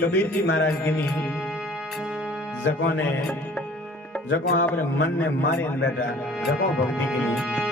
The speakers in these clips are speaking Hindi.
कबीर जी महाराज की नहीं जको ने जको आपने मन ने मारे बैठा जको भक्ति की नहीं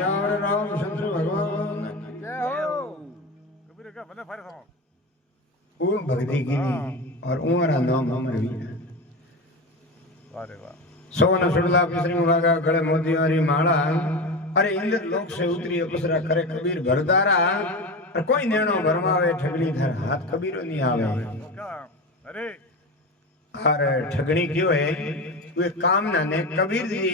सियावर रामचंद्र भगवान जय हो कबीर का भले फारे समो वो भक्ति की और उमरा नाम अमर भी वाह वाह सोन सुडला पिसरी वागा गले मोतियारी माला अरे इंद्र लोक से उतरी अपसरा करे कबीर घरदारा और कोई नेणो भरमावे ठगनी धर हाथ कबीरो नहीं आवे अरे अरे ठगनी क्यों है वे कामना ने कबीर जी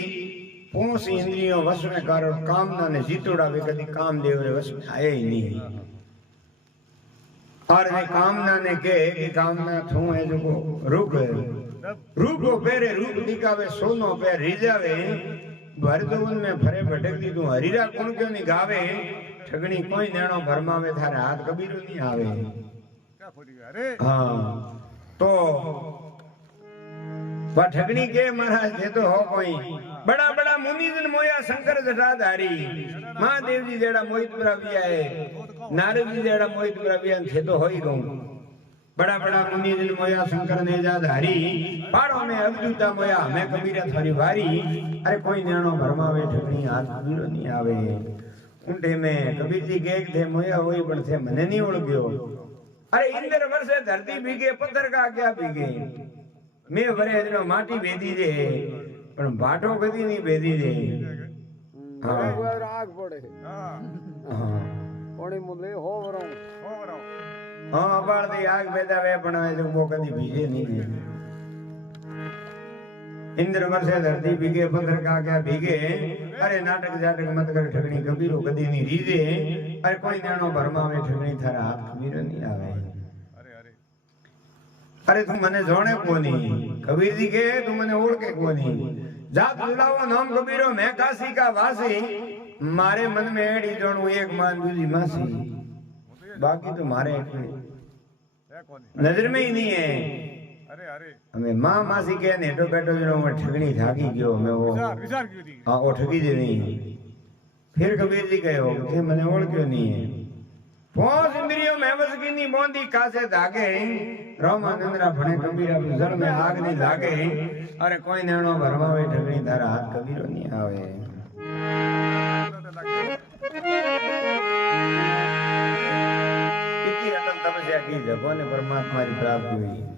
पोस इंद्रियों वश में करो कामना ने जीतोड़ा वे कभी कामदेव रे वश में आए ही नहीं और वे कामना ने के कि कामना थू है जो को रूप को पेरे रूप दिखावे सोनो पे रिजावे भरदौन में भरे भटकती तू हरीरा कौन क्यों नहीं गावे ठगनी कोई नेणो भरमावे थारे हाथ कबीरो नहीं आवे क्या खोटी अरे हाँ तो वह ठगनी के महाराज थे तो हो कोई बड़ा बड़ा मुनि जन मोया शंकर जटाधारी महादेव जी जेड़ा मोहित प्रविया है नारद जी जेड़ा मोहित प्रविया थे तो हो ही गऊ बड़ा बड़ा मुनि जन मोया शंकर ने जाधारी पाड़ो में अवधूता मोया मैं कबीरा थारी वारी अरे कोई नेणो भरमावे ठगनी हाथ कबीरो नहीं आवे ऊंटे में कबीर जी के थे मोया वही पण थे मने नहीं ओळख्यो अरे इंद्र वर्षे धरती भीगे पत्थर का क्या भीगे मैं भरे दिनो माटी भेदी दे पण बाटो कदी नहीं भेदी दे हां आग पड़े हां ओणी मुले हो वरो हां बाळ दी आग भेदा वे पण जो वो कदी भीगे नहीं इंद्र वर्षे धरती भीगे पत्थर का क्या भीगे अरे नाटक जाटक मत कर ठगनी कबीरो कदी नहीं रीजे अरे कोई नेणो भरमावे ठगनी थारा हाथ कबीरो नहीं आवे अरे तू मने जोणे कोनी कबीर जी के तू मने ओळखे कोनी जात जुड़ावो नाम कबीरो मैं काशी का वासी मारे मन में एड़ी जोणू एक मान दूजी मासी बाकी तो मारे नजर में ही नहीं है अरे अरे हमें मां मासी के नेटो बैठो जो मैं ठगनी थाकी गयो मैं वो विचार क्यों थी हां वो ठगी दे नहीं फिर कबीर जी कहो थे मने ओळख्यो नहीं है पांच इंद्रियों में बस की नहीं मोंदी कासे धागे रामानंदरा भणे कबीरा जल में आग नहीं लागे अरे कोई नेणो भरमावे ठगनी तारा हाथ कबीरो नहीं आवे कितनी अटल तपस्या की जगो ने परमात्मा की प्राप्ति हुई